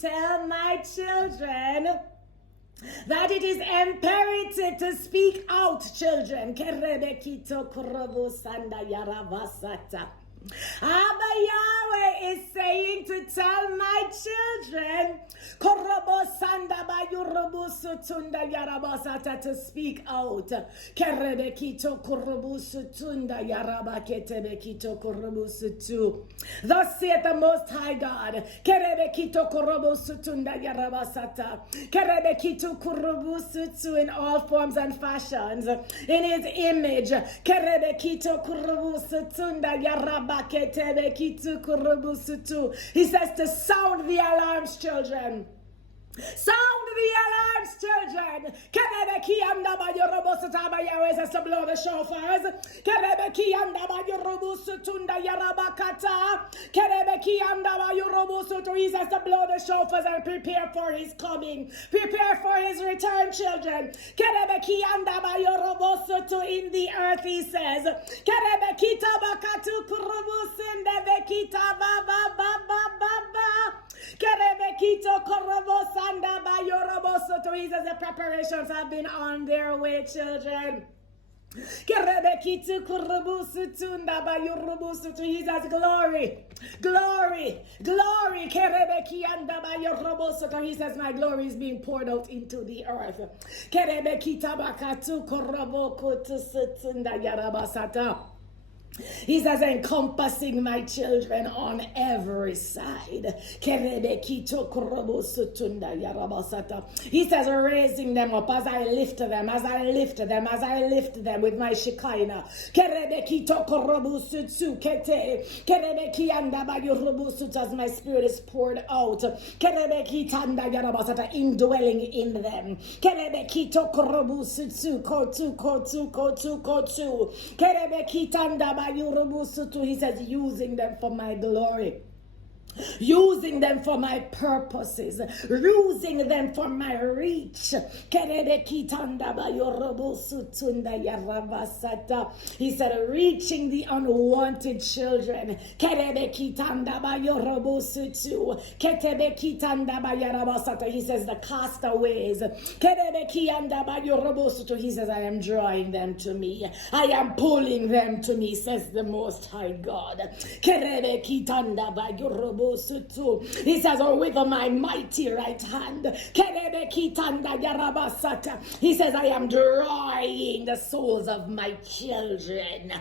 tell my children that it is imperative to speak out, children. Abba Yahweh is saying to tell my children to speak out. Thus saith the Most High God, in all forms and fashions, in His image. He says to sound the alarms, children. Sound the alarms, children. Yahweh says to blow the shofars. He says to blow the shofars and prepare for His coming. Prepare for His return, children. In the earth, He says. He says the preparations have been on their way, children. He says glory, glory, glory. He says my glory is being poured out into the earth. He says, encompassing my children on every side. He says, raising them up as I lift them, as I lift them, as I lift them with my Shekinah. As my spirit is poured out, indwelling in them. He says, using them for my glory. Using them for my purposes, using them for my reach. He said, reaching the unwanted children. He says, the castaways. He says, I am drawing them to me. I am pulling them to me, says the Most High God. He says, oh, with my mighty right hand. He says, I am drawing the souls of my children.